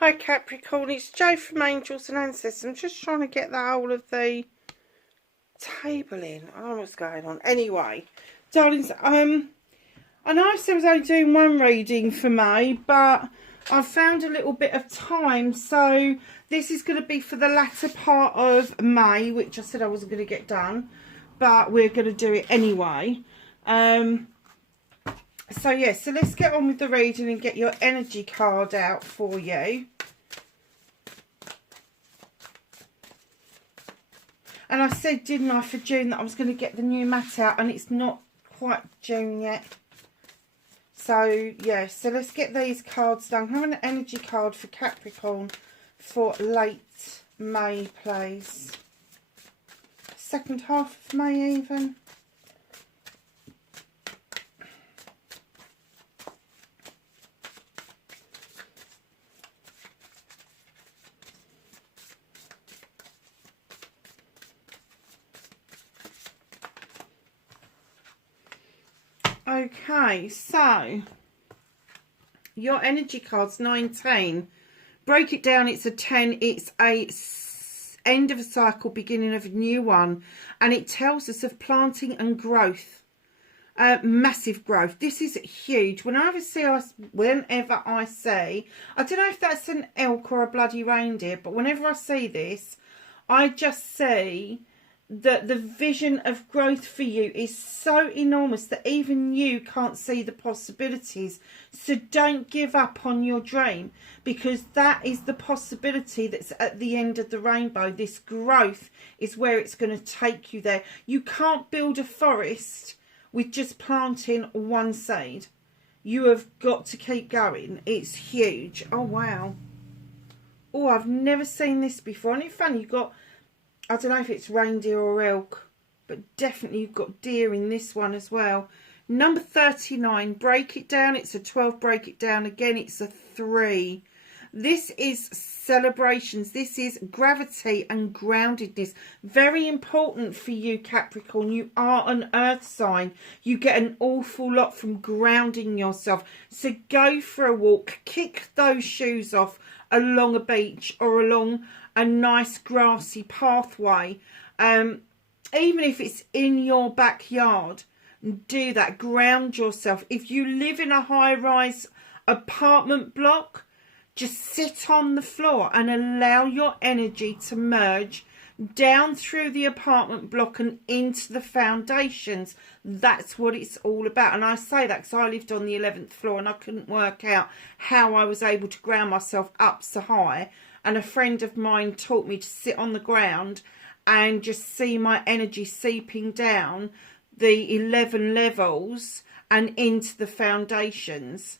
Hi Capricorn, it's Jo from Angels and Ancestors. I'm just trying to get the whole of the table in. I don't know what's going on. Anyway, darlings, I know I said I was only doing one reading for May, but I've found a little bit of time. So this is going to be for the latter part of May, which I said I wasn't going to get done, but we're going to do it anyway. So yeah, so let's get on with the reading and get your energy card out for you. And I said, didn't I, for June that I was going to get the new mat out, and it's not quite June yet. So yeah, so let's get these cards done. Have an energy card for Capricorn for late May, please. Second half of May even. Okay, so your energy card's 19. Break it down, it's a 10. It's a end of a cycle, beginning of a new one. And it tells us of planting and growth. Massive growth. This is huge. Whenever I see, I don't know if that's an elk or a bloody reindeer, but whenever I see this, I just see that the vision of growth for you is so enormous that even you can't see the possibilities. So don't give up on your dream, because that is the possibility that's at the end of the rainbow. This growth is where it's going to take you there. You can't build a forest with just planting one seed. You have got to keep going. It's huge. Oh wow. Oh, I've never seen this before. And it's funny, you've got, I don't know if it's reindeer or elk, but definitely you've got deer in this one as well. Number 39, break it down. It's a 12, break it down again. It's a 3. This is celebrations. This is gravity and groundedness. Very important for you, Capricorn. You are an earth sign. You get an awful lot from grounding yourself. So go for a walk. Kick those shoes off along a beach or along a nice grassy pathway, even if it's in your backyard. Do that. Ground yourself. If you live in a high-rise apartment block, just sit on the floor and allow your energy to merge down through the apartment block and into the foundations. That's what it's all about. And I say that because I lived on the 11th floor and I couldn't work out how I was able to ground myself up so high. And a friend of mine taught me to sit on the ground and just see my energy seeping down the 11 levels and into the foundations.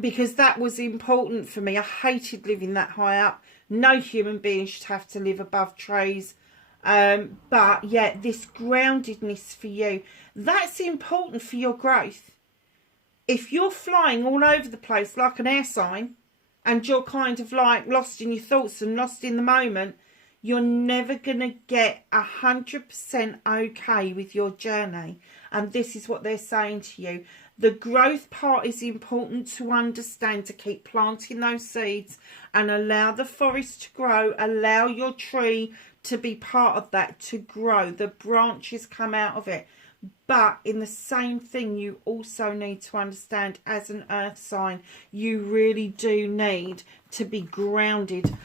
Because that was important for me. I hated living that high up. No human being should have to live above trees. But yeah, this groundedness for you, that's important for your growth. If you're flying all over the place like an air sign, and you're kind of like lost in your thoughts and lost in the moment, you're never going to get 100% okay with your journey. And this is what they're saying to you. The growth part is important to understand, to keep planting those seeds and allow the forest to grow. Allow your tree to be part of that, to grow. The branches come out of it. But in the same thing, you also need to understand, as an earth sign, you really do need to be grounded.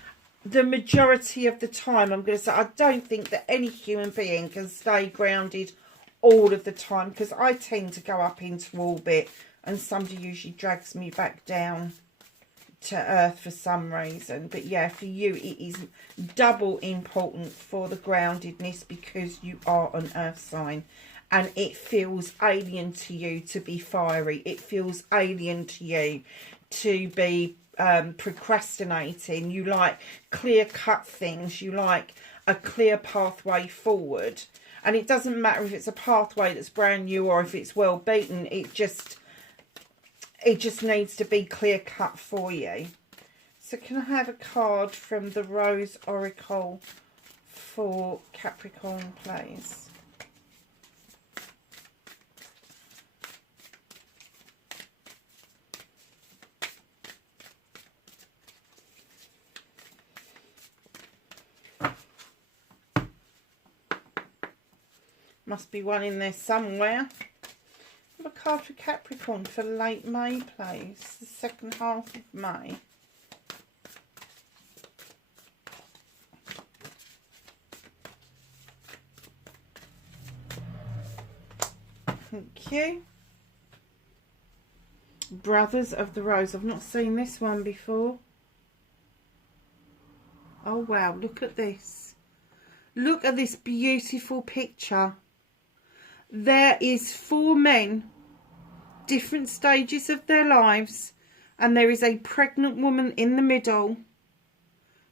The majority of the time, I'm going to say, I don't think that any human being can stay grounded all of the time, because I tend to go up into orbit and somebody usually drags me back down to earth for some reason. But yeah, for you it is double important for the groundedness, because you are an earth sign. And it feels alien to you to be fiery. It feels alien to you to be procrastinating. You like clear-cut things. You like a clear pathway forward. And it doesn't matter if it's a pathway that's brand new or if it's well beaten. It just needs to be clear-cut for you. So can I have a card from the Rose Oracle for Capricorn, please? Must be one in there somewhere. Have a card for Capricorn for late May, please. The second half of May. Thank you. Brothers of the Rose. I've not seen this one before. Oh wow, look at this. Look at this beautiful picture. There is 4 men, different stages of their lives, and there is a pregnant woman in the middle.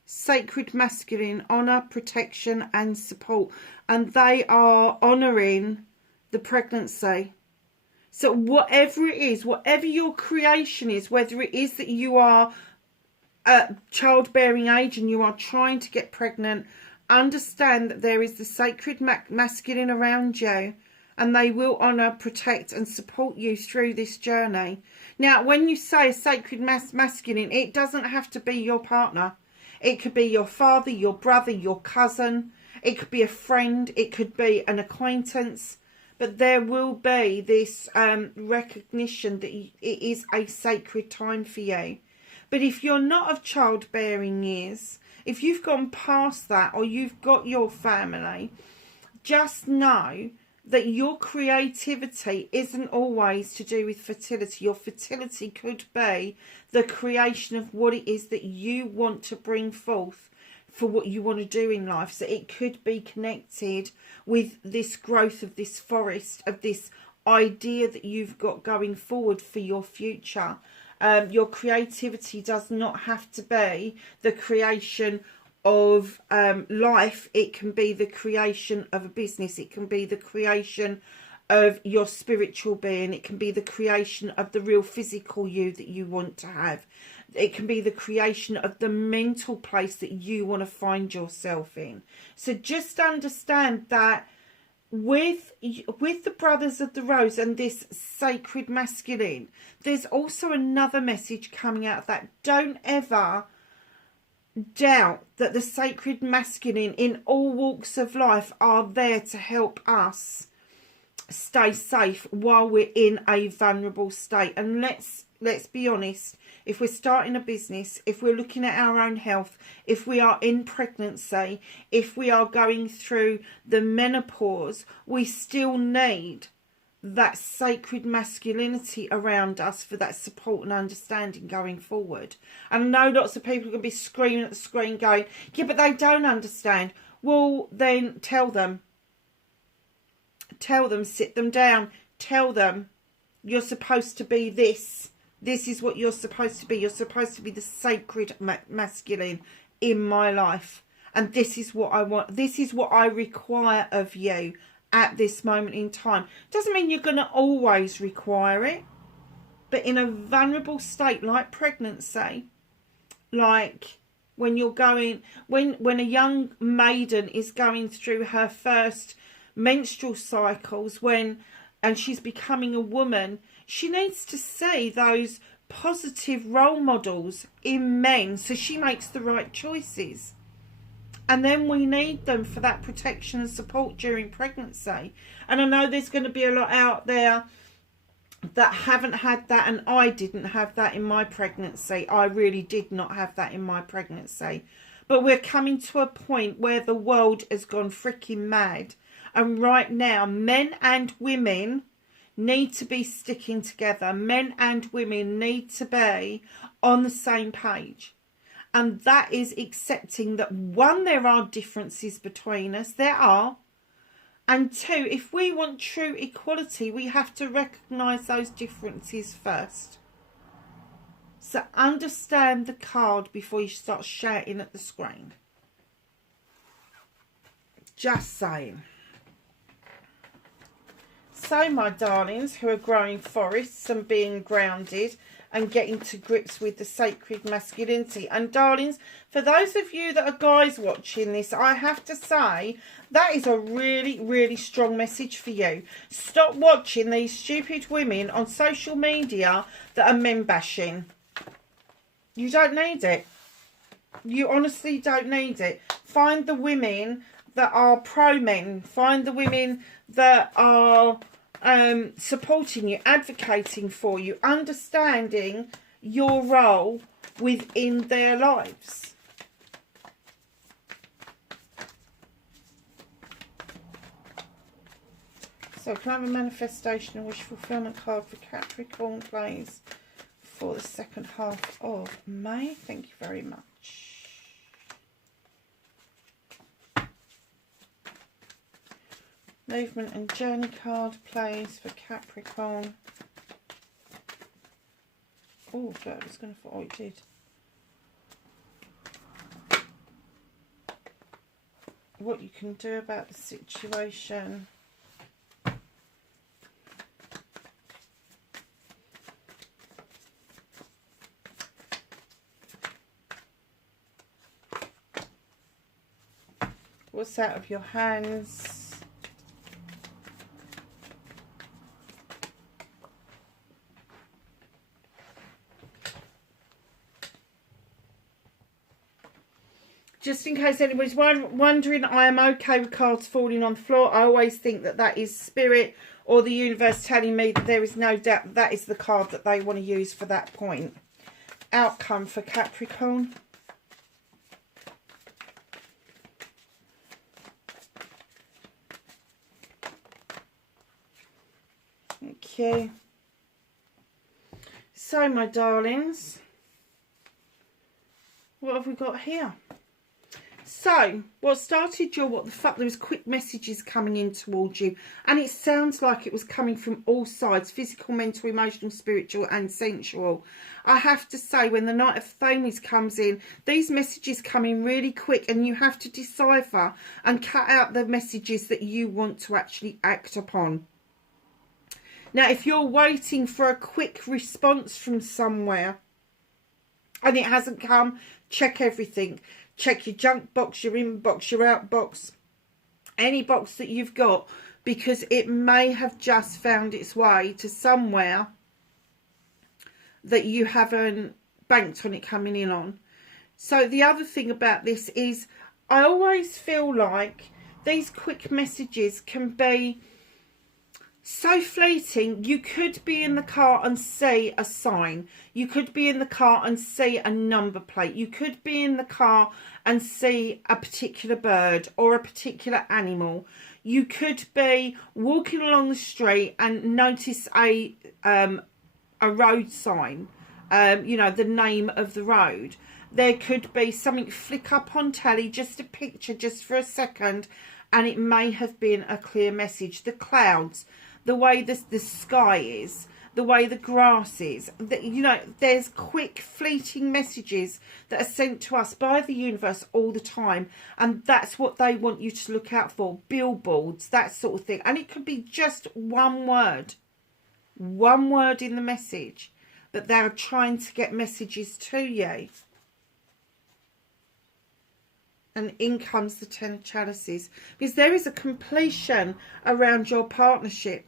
Sacred masculine, honour, protection and support. And they are honouring the pregnancy. So whatever it is, whatever your creation is, whether it is that you are at childbearing age and you are trying to get pregnant, understand that there is the sacred masculine around you, and they will honour, protect and support you through this journey. Now, when you say a sacred masculine, it doesn't have to be your partner. It could be your father, your brother, your cousin. It could be a friend. It could be an acquaintance. But there will be this recognition that it is a sacred time for you. But if you're not of childbearing years, if you've gone past that or you've got your family, just know that your creativity isn't always to do with fertility. Your fertility could be the creation of what it is that you want to bring forth for what you want to do in life. So it could be connected with this growth of this forest, of this idea that you've got going forward for your future. Your creativity does not have to be the creation of life. It can be the creation of a business. It can be the creation of your spiritual being. It can be the creation of the real physical you that you want to have. It can be the creation of the mental place that you want to find yourself in. So just understand that with the Brothers of the Rose and this sacred masculine, there's also another message coming out of that. Don't ever doubt that the sacred masculine in all walks of life are there to help us stay safe while we're in a vulnerable state. And let's be honest, if we're starting a business, if we're looking at our own health, if we are in pregnancy, if we are going through the menopause, we still need that sacred masculinity around us for that support and understanding going forward. And I know lots of people are going to be screaming at the screen going, yeah, but they don't understand. Well, then tell them. Tell them, sit them down. Tell them, you're supposed to be this. This is what you're supposed to be. You're supposed to be the sacred masculine in my life. And this is what I want. This is what I require of you at this moment in time. Doesn't mean you're going to always require it. But in a vulnerable state like pregnancy, like when you're going, when a young maiden is going through her first menstrual cycles, and she's becoming a woman, she needs to see those positive role models in men so she makes the right choices. And then we need them for that protection and support during pregnancy. And I know there's going to be a lot out there that haven't had that, and I didn't have that in my pregnancy. I really did not have that in my pregnancy. But we're coming to a point where the world has gone freaking mad. And right now, men and women need to be sticking together. Men and women need to be on the same page. And that is accepting that, one, there are differences between us. There are. And two, if we want true equality, we have to recognise those differences first. So understand the card before you start shouting at the screen. Just saying. So, my darlings who are growing forests and being grounded and getting to grips with the sacred masculinity. And darlings, for those of you that are guys watching this, I have to say that is a really, really strong message for you. Stop watching these stupid women on social media that are men bashing. You don't need it. You honestly don't need it. Find the women that are pro men. Find the women that are supporting you, advocating for you, understanding your role within their lives. So can I have a manifestation and wish fulfillment card for Capricorn, please, for the second half of May? Thank you very much. Movement and journey card, please, for Capricorn. Oh, I was going to... Oh, it did. What you can do about the situation. What's out of your hands? Just in case anybody's wondering, I am okay with cards falling on the floor. I always think that that is spirit or the universe telling me that there is no doubt that is the card that they want to use for that point. Outcome for Capricorn. Okay. So, my darlings, what have we got here? So, what started your what the fuck, there was quick messages coming in towards you. And it sounds like it was coming from all sides. Physical, mental, emotional, spiritual and sensual. I have to say, when the Knight of Thames comes in, these messages come in really quick. And you have to decipher and cut out the messages that you want to actually act upon. Now, if you're waiting for a quick response from somewhere and it hasn't come, check everything. Check your junk box, your inbox, your outbox, any box that you've got, because it may have just found its way to somewhere that you haven't banked on it coming in on. So the other thing about this is I always feel like these quick messages can be so fleeting. You could be in the car and see a sign. You could be in the car and see a number plate. You could be in the car and see a particular bird or a particular animal. You could be walking along the street and notice a road sign, you know, the name of the road. There could be something flick up on telly, just a picture, just for a second, and it may have been a clear message. The clouds, the way the sky is, the way the grass is, you know, there's quick fleeting messages that are sent to us by the universe all the time, and that's what they want you to look out for. Billboards, that sort of thing. And it could be just one word in the message, that they're trying to get messages to you. And in comes the Ten of Chalices, because there is a completion around your partnership.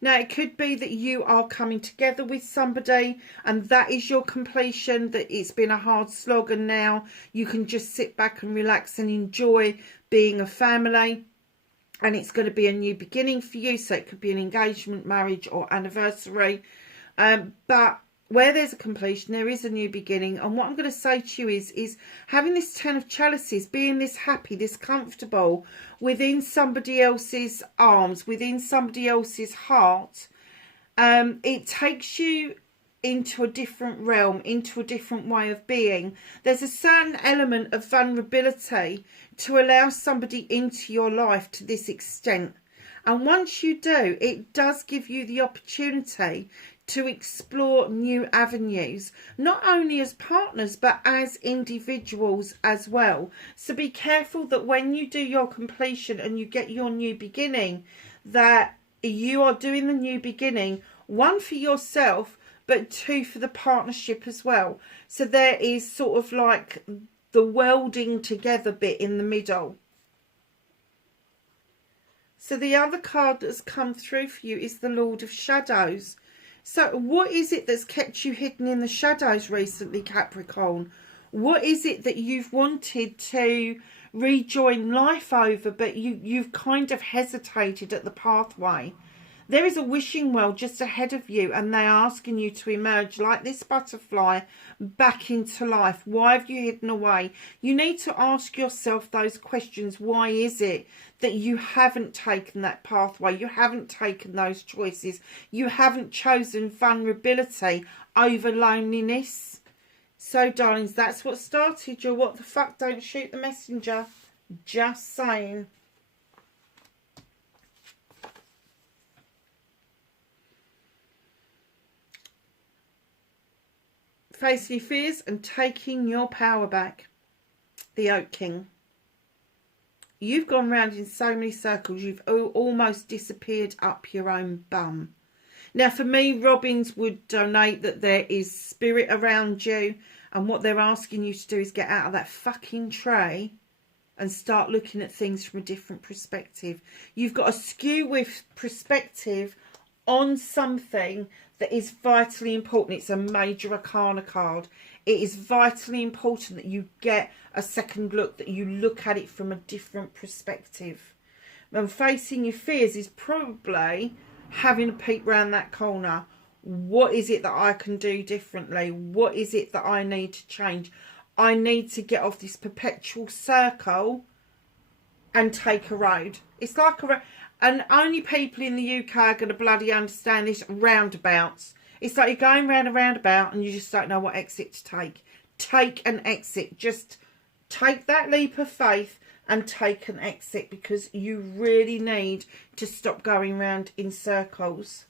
Now, it could be that you are coming together with somebody and that is your completion, that it's been a hard slog and now you can just sit back and relax and enjoy being a family, and it's going to be a new beginning for you. So it could be an engagement, marriage or anniversary, but where there's a completion, there is a new beginning. And what I'm going to say to you is having this Ten of Chalices, being this happy, this comfortable within somebody else's arms, within somebody else's heart, it takes you into a different realm, into a different way of being. There's a certain element of vulnerability to allow somebody into your life to this extent. And once you do, it does give you the opportunity to explore new avenues, not only as partners but as individuals as well. So be careful that when you do your completion and you get your new beginning, that you are doing the new beginning, one, for yourself, but two, for the partnership as well. So there is sort of like the welding together bit in the middle. So the other card that's come through for you is the Lord of Shadows. So what is it that's kept you hidden in the shadows recently, Capricorn? What is it that you've wanted to rejoin life over, but you've kind of hesitated at the pathway? There is a wishing well just ahead of you, and they're asking you to emerge like this butterfly back into life. Why have you hidden away? You need to ask yourself those questions. Why is it that you haven't taken that pathway? You haven't taken those choices. You haven't chosen vulnerability over loneliness. So, darlings, that's what started your what the fuck, don't shoot the messenger. Just saying. Facing your fears and taking your power back. The Oak King. You've gone round in so many circles, you've almost disappeared up your own bum. Now, for me, Robins would donate that there is spirit around you, and what they're asking you to do is get out of that fucking tray and start looking at things from a different perspective. You've got a skew with perspective on something that is vitally important. It's a major arcana card. It is vitally important that you get a second look, that you look at it from a different perspective. And facing your fears is probably having a peek round that corner. What is it that I can do differently? What is it that I need to change? I need to get off this perpetual circle and take a road. It's like a road. And only people in the UK are going to bloody understand this. Roundabouts. It's like you're going round a roundabout and you just don't know what exit to take. Take an exit. Just take that leap of faith and take an exit, because you really need to stop going round in circles.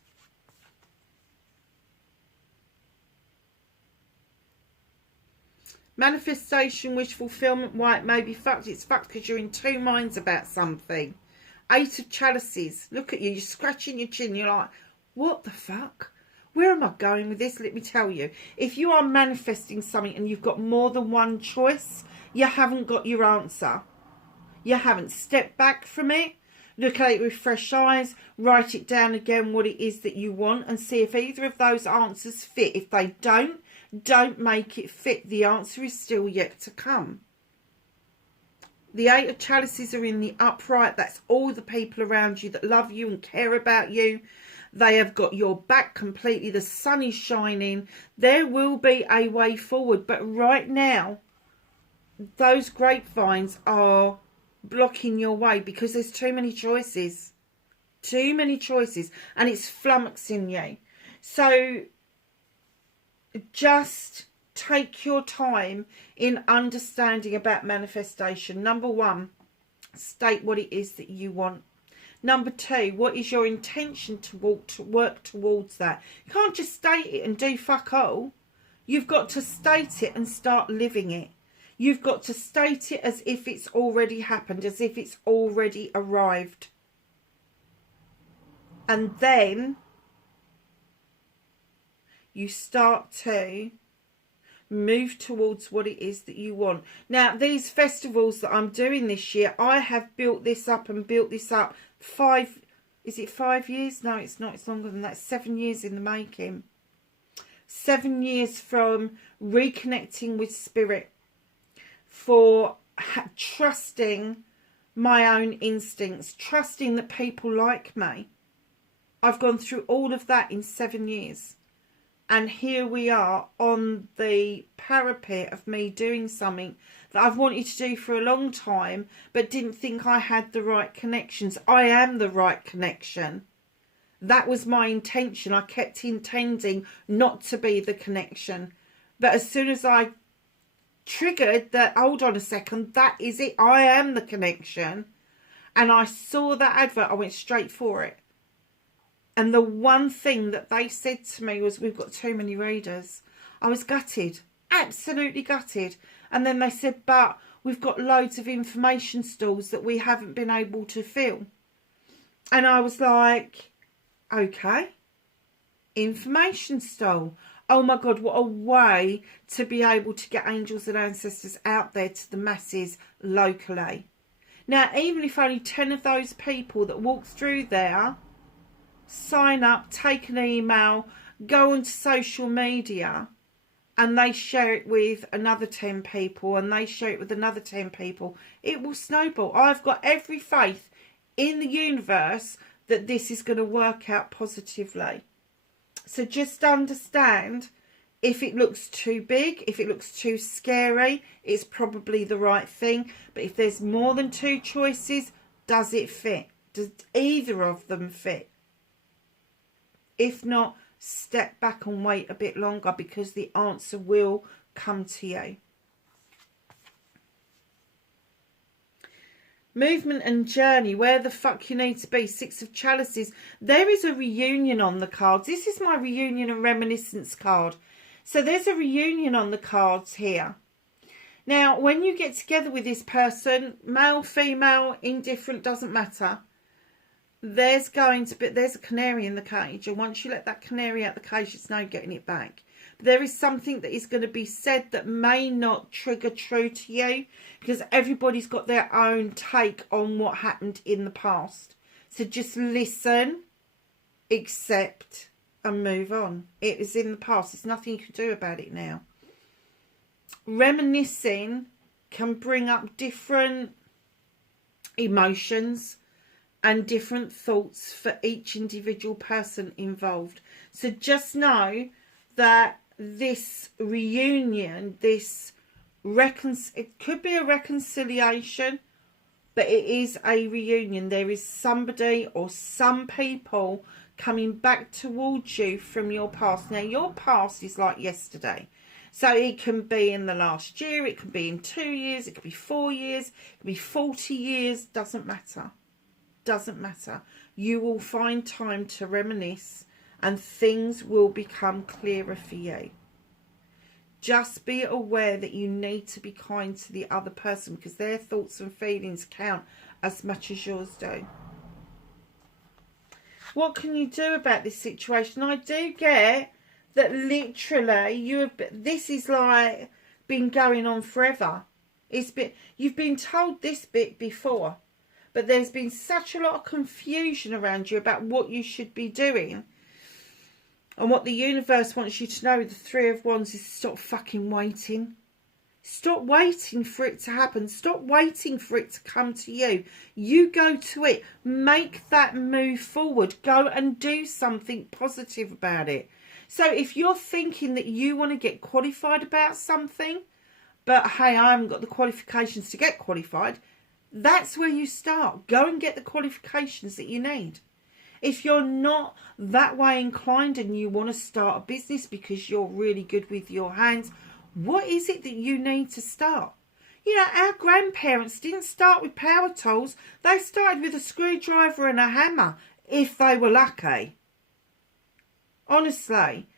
Manifestation, wish fulfillment, why it may be fucked. It's fucked because you're in two minds about something. Eight of Chalices. Look at you. You're scratching your chin. You're like, what the fuck? Where am I going with this? Let me tell you. If you are manifesting something and you've got more than one choice, you haven't got your answer. You haven't. Stepped back from it. Look at it with fresh eyes. Write it down again, what it is that you want, and see if either of those answers fit. If they don't make it fit. The answer is still yet to come. The Eight of Chalices are in the upright. That's all the people around you that love you and care about you. They have got your back completely. The sun is shining. There will be a way forward. But right now, those grapevines are blocking your way because there's too many choices. Too many choices. And it's flummoxing you. So just take your time in understanding about manifestation. Number one, state what it is that you want. Number two, what is your intention to work towards that? You can't just state it and do fuck all. You've got to state it and start living it. You've got to state it as if it's already happened, as if it's already arrived. And then you start to move towards what it is that you want. Now, these festivals that I'm doing this year, I have built this up and built this up. Is it 5 years? No, it's not. It's longer than that. 7 years in the making. 7 years from reconnecting with spirit, for trusting my own instincts, trusting that people like me. I've gone through all of that in 7 years. And here we are on the parapet of me doing something that I've wanted to do for a long time, but didn't think I had the right connections. I am the right connection. That was my intention. I kept intending not to be the connection. But as soon as I triggered that, hold on a second, that is it. I am the connection. And I saw that advert, I went straight for it. And the one thing that they said to me was, we've got too many readers. I was gutted, absolutely gutted. And then they said, but we've got loads of information stalls that we haven't been able to fill. And I was like, okay, information stall. Oh my God, what a way to be able to get angels and ancestors out there to the masses locally. Now, even if only 10 of those people that walk through there sign up, take an email, go onto social media and they share it with another 10 people, and they share it with another 10 people, it will snowball. I've got every faith in the universe that this is going to work out positively. So just understand, if it looks too big, if it looks too scary, it's probably the right thing. But if there's more than 2 choices, does it fit? Does either of them fit? If not, step back and wait a bit longer, because the answer will come to you. Movement and journey, where the fuck you need to be. 6 of Chalices. There is a reunion on the cards. This is my reunion and reminiscence card. So there's a reunion on the cards here. Now, when you get together with this person, male, female, indifferent, doesn't matter. There's a canary in the cage, and once you let that canary out the cage, it's no getting it back. But there is something that is going to be said that may not trigger true to you, because everybody's got their own take on what happened in the past. So just listen, accept, and move on. It is in the past. There's nothing you can do about it now. Reminiscing can bring up different emotions and different thoughts for each individual person involved. So just know that this reunion, it could be a reconciliation, but it is a reunion. There is somebody or some people coming back towards you from your past. Now, your past is like yesterday. So it can be in the last year, it can be in 2 years, it could be 4 years, it could be 40 years, doesn't matter. Doesn't matter. You will find time to reminisce, and things will become clearer for you. Just be aware that you need to be kind to the other person, because their thoughts and feelings count as much as yours do. What can you do about this situation? I do get that literally this is like been going on forever. You've been told this bit before, but there's been such a lot of confusion around you about what you should be doing. And what the universe wants you to know with the 3 of Wands is stop fucking waiting. Stop waiting for it to happen. Stop waiting for it to come to you. You go to it. Make that move forward. Go and do something positive about it. So if you're thinking that you want to get qualified about something, but hey, I haven't got the qualifications to get qualified, that's where you start. Go and get the qualifications that you need. If you're not that way inclined and you want to start a business because you're really good with your hands, what is it that you need to start? You know, our grandparents didn't start with power tools. They started with a screwdriver and a hammer, if they were lucky. Honestly,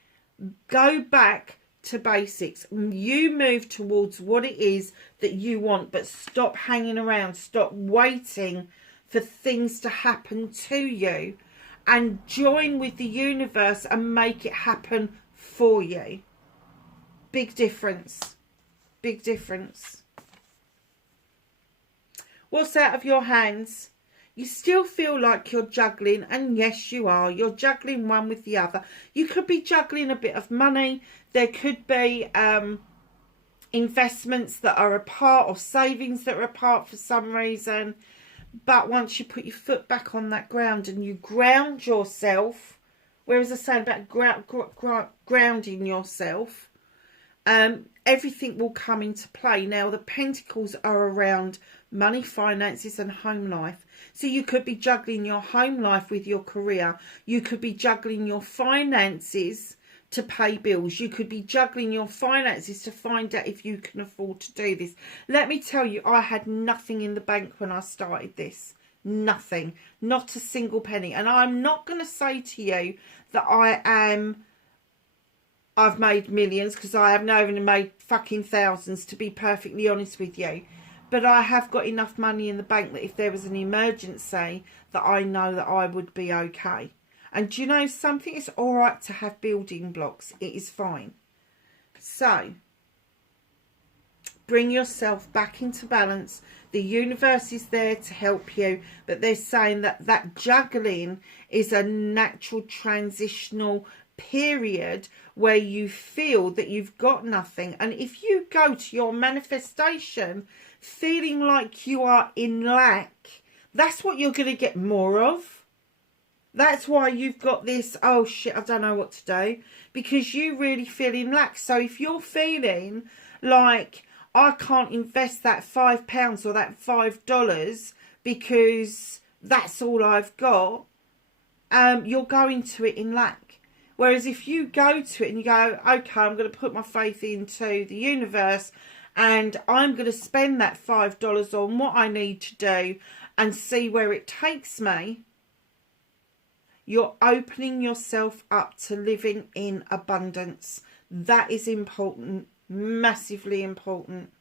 go back to basics. You move towards what it is that you want, but stop hanging around. Stop waiting for things to happen to you, and join with the universe and make it happen for you. Big difference. Big difference. What's out of your hands? You still feel like you're juggling, and yes, you are. You're juggling one with the other. You could be juggling a bit of money. There could be investments that are apart, or savings that are apart for some reason. But once you put your foot back on that ground and you ground yourself, whereas I say about grounding yourself, everything will come into play. Now, the Pentacles are around money, finances and home life. So you could be juggling your home life with your career. You could be juggling your finances to pay bills. You could be juggling your finances to find out if you can afford to do this. Let me tell you, I had nothing in the bank when I started this. Nothing. Not a single penny. And I'm not going to say to you that I've made millions, because I have not even made fucking thousands, to be perfectly honest with you. But I have got enough money in the bank that if there was an emergency, that I know that I would be okay. And do you know something? It's all right to have building blocks. It is fine. So, bring yourself back into balance. The universe is there to help you. But they're saying that that juggling is a natural transitional period where you feel that you've got nothing. And if you go to your manifestation feeling like you are in lack, that's what you're going to get more of. That's why you've got this, oh shit, I don't know what to do, because you really feel in lack. So if you're feeling like, I can't invest that £5 or that $5 because that's all I've got, you're going to it in lack. Whereas if you go to it and you go, okay, I'm going to put my faith into the universe and I'm going to spend that $5 on what I need to do and see where it takes me, you're opening yourself up to living in abundance. That is important, massively important.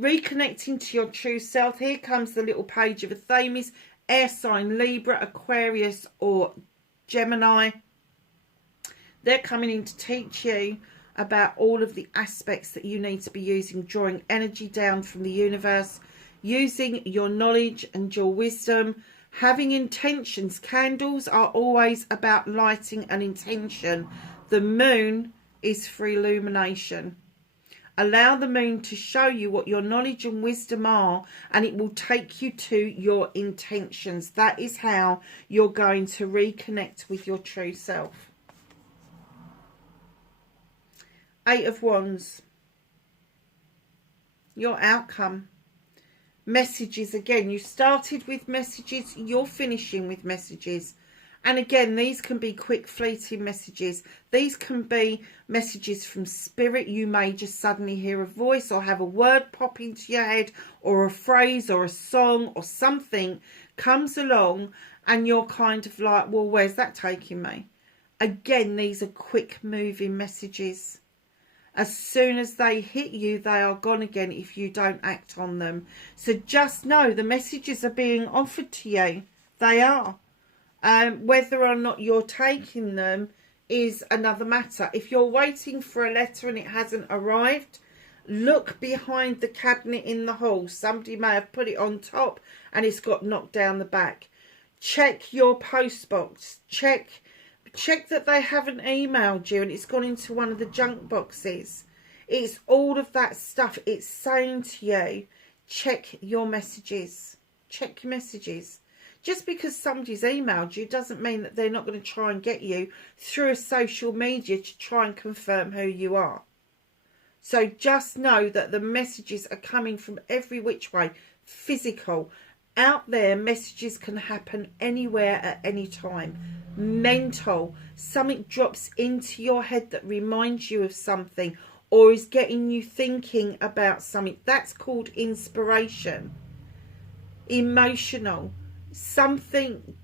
Reconnecting to your true self. Here comes the little page of a Themis, air sign Libra, Aquarius or Gemini. They're coming in to teach you about all of the aspects that you need to be using, drawing energy down from the universe, using your knowledge and your wisdom, having intentions. Candles are always about lighting an intention. The moon is for illumination. Allow the moon to show you what your knowledge and wisdom are, and it will take you to your intentions. That is how you're going to reconnect with your true self. 8 of Wands. Your outcome. Messages again. You started with messages, you're finishing with messages. And again, these can be quick, fleeting messages. These can be messages from spirit. You may just suddenly hear a voice or have a word pop into your head, or a phrase or a song or something comes along and you're kind of like, well, where's that taking me? Again, these are quick moving messages. As soon as they hit you, they are gone again if you don't act on them. So just know the messages are being offered to you. They are. Whether or not you're taking them is another matter. If you're waiting for a letter and it hasn't arrived, look behind the cabinet in the hall. Somebody may have put it on top and it's got knocked down the back. Check your post box. Check that they haven't emailed you and it's gone into one of the junk boxes. It's all of that stuff. It's saying to you, check your messages. Check your messages. Just because somebody's emailed you doesn't mean that they're not going to try and get you through a social media to try and confirm who you are. So just know that the messages are coming from every which way. Physical. Out there, messages can happen anywhere at any time. Mental. Something drops into your head that reminds you of something or is getting you thinking about something. That's called inspiration. Emotional. Something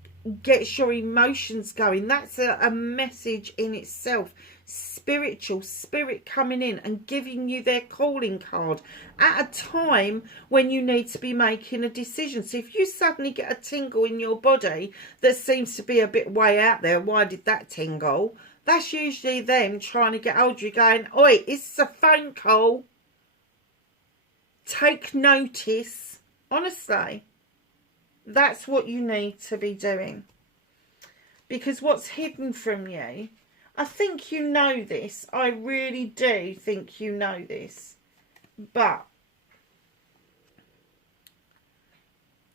gets your emotions going. That's a message in itself. Spiritual. Spirit coming in and giving you their calling card at a time when you need to be making a decision. So if you suddenly get a tingle in your body that seems to be a bit way out there, why did that tingle? That's usually them trying to get hold of you going, oi, it's a phone call. Take notice. Honestly. That's what you need to be doing. Because what's hidden from you, I think you know this. I really do think you know this. But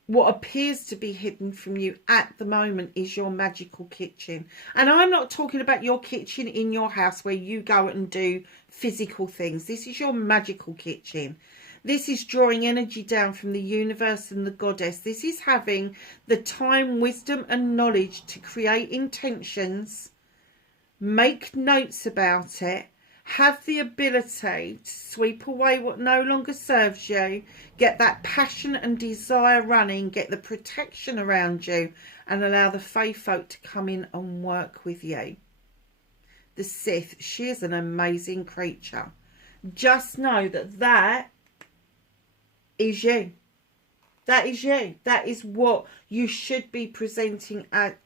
what appears to be hidden from you at the moment is your magical kitchen. And I'm not talking about your kitchen in your house where you go and do physical things. This is your magical kitchen. This is drawing energy down from the universe and the goddess. This is having the time, wisdom and knowledge to create intentions, make notes about it, have the ability to sweep away what no longer serves you, get that passion and desire running, get the protection around you and allow the fae folk to come in and work with you. The Sith, she is an amazing creature. Just know that that is you. That is you. That is what you should be presenting at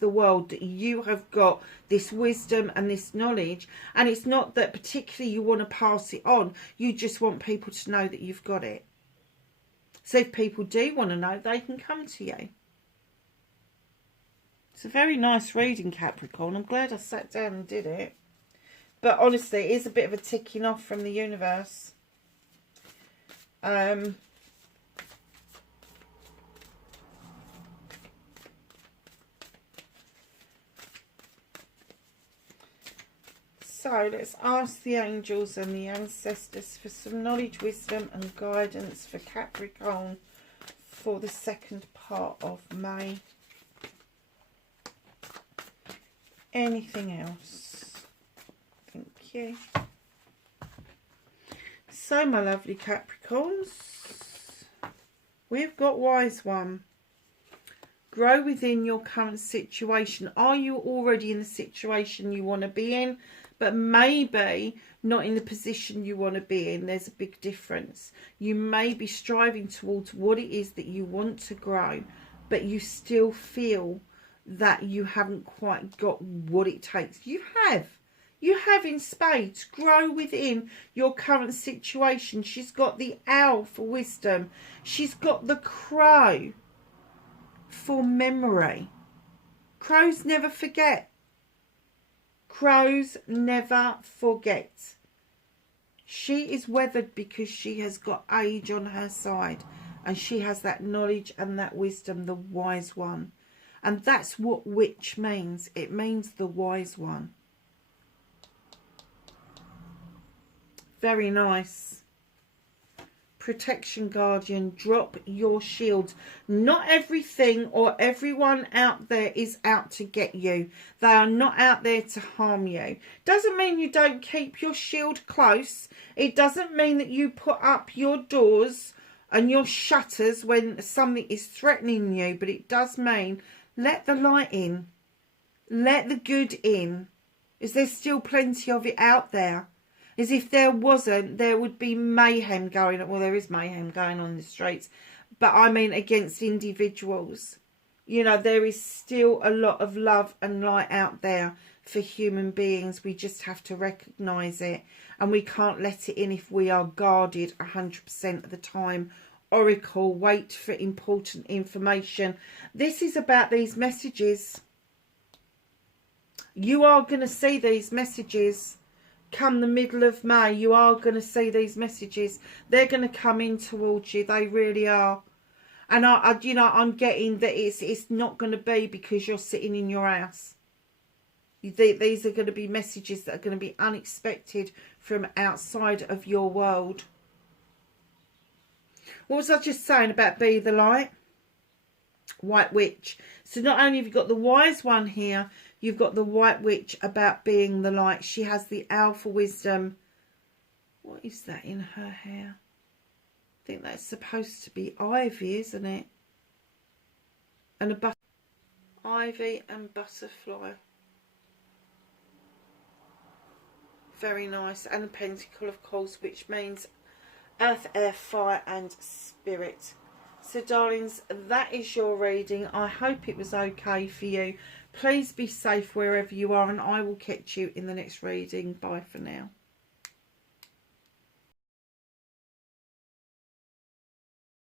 the world, that you have got this wisdom and this knowledge. And it's not that particularly you want to pass it on. You just want people to know that you've got it. So if people do want to know, they can come to you. It's a very nice reading, Capricorn. I'm glad I sat down and did it. But honestly, it is a bit of a ticking off from the universe. So let's ask the angels and the ancestors for some knowledge, wisdom and guidance for Capricorn for the second part of May. Anything else? Thank you. So my lovely Capricorns, we've got Wise One. Grow within your current situation. Are you already in the situation you want to be in? But maybe not in the position you want to be in. There's a big difference. You may be striving towards what it is that you want to grow, but you still feel that you haven't quite got what it takes. You have in spades. Grow within your current situation. She's got the owl for wisdom. She's got the crow for memory. Crows never forget. Crows never forget. She is weathered because she has got age on her side, and she has that knowledge and that wisdom, the wise one. And that's what witch means. It means the wise one. Very nice. Protection guardian, drop your shields. Not everything or everyone out there is out to get you. They are not out there to harm you. Doesn't mean you don't keep your shield close. It doesn't mean that you put up your doors and your shutters when something is threatening you, but it does mean let the light in. Let the good in. Is there still plenty of it out there? As if there wasn't, there would be mayhem going on. Well, there is mayhem going on in the streets. But I mean against individuals. You know, there is still a lot of love and light out there for human beings. We just have to recognise it. And we can't let it in if we are guarded 100% of the time. Oracle, wait for important information. This is about these messages. You are going to see these messages. Come the middle of May, you are going to see these messages. They're going to come in towards you. They really are. And you know, I'm getting that it's not going to be because you're sitting in your house. These are going to be messages that are going to be unexpected from outside of your world. What was I just saying about be the light? White witch. So not only have you got the wise one here, you've got the white witch about being the light. She has the owl for wisdom. What is that in her hair? I think that's supposed to be ivy, isn't it? And a ivy and butterfly. Very nice. And the pentacle, of course, which means earth, air, fire and spirit. So darlings, that is your reading. I hope it was okay for you. Please be safe wherever you are, and I will catch you in the next reading. Bye for now.